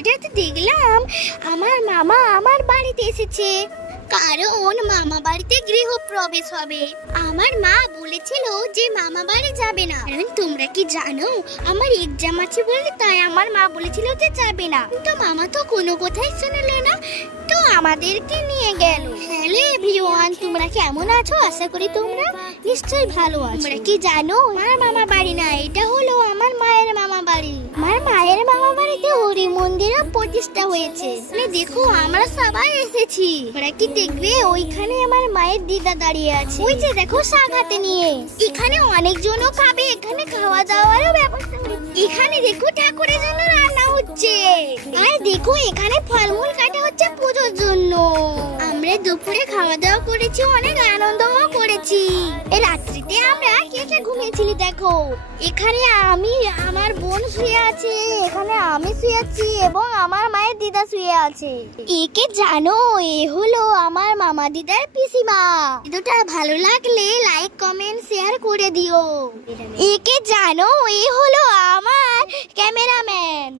এটাতে দেখলাম আমার মামা আমার বাড়িতে এসেছে, কারণ মামা বাড়িতে গৃহপ্রবেশ হবে। আমার মা বলেছিল যে মামা বাড়ি যাবে না, কারণ তোমরা কি জানো আমার এক্সাম আছে বলে, তাই আমার মা বলেছিল যে যাবে না। তো মামা তো কোনো কথাই শুনলো না, তো আমাদেরকে নিয়ে গেল। হ্যালো এভরিওয়ান, তোমরা কেমন আছো? আশা করি তোমরা নিশ্চয়ই ভালো আছো। তোমরা কি জানো আমার মামা বাড়ি না, এটা হলো আমার মায়ের মামা বাড়ি। আমার মায়ের মামা বাড়িতে হরি মন্দিরও প্রতিষ্ঠা হয়েছে। দেখো আমরা সবাই এসেছি। তোমরা কি দেখবে ওইখানে আমার মায়ের দিদা দাঁড়িয়ে আছে, ওই যে দেখো শাক হাতে নিয়ে। এখানে অনেকজনও খাবে, এখানে খাওয়া দাওয়ারও ব্যবস্থা আছে। এখানে দেখো ঠাকুরের জন্য রান্না হচ্ছে, আর দেখো এখানে ফলমূল কাটা হচ্ছে পুজোর জন্য। আমরা দুপুরে খাওয়া দাওয়া করেছি, অনেক আনন্দও করেছি। এই রাত্রিতে আমরা কে কে ঘুমিয়েছিলি দেখো। এখানে আমি, আমার বোন শুয়ে আছে, এখানে আমি শুয়ে আছি এবং আমার মায়ের দিদা শুয়ে আছে। একে জানো, এ হলো আমার মামা দিদার পিসিমা। ভিডিওটা ভালো লাগলে লাইক কমেন্ট শেয়ার করে দিও। একে জানো, এ হলো আমার ক্যামেরাম্যান।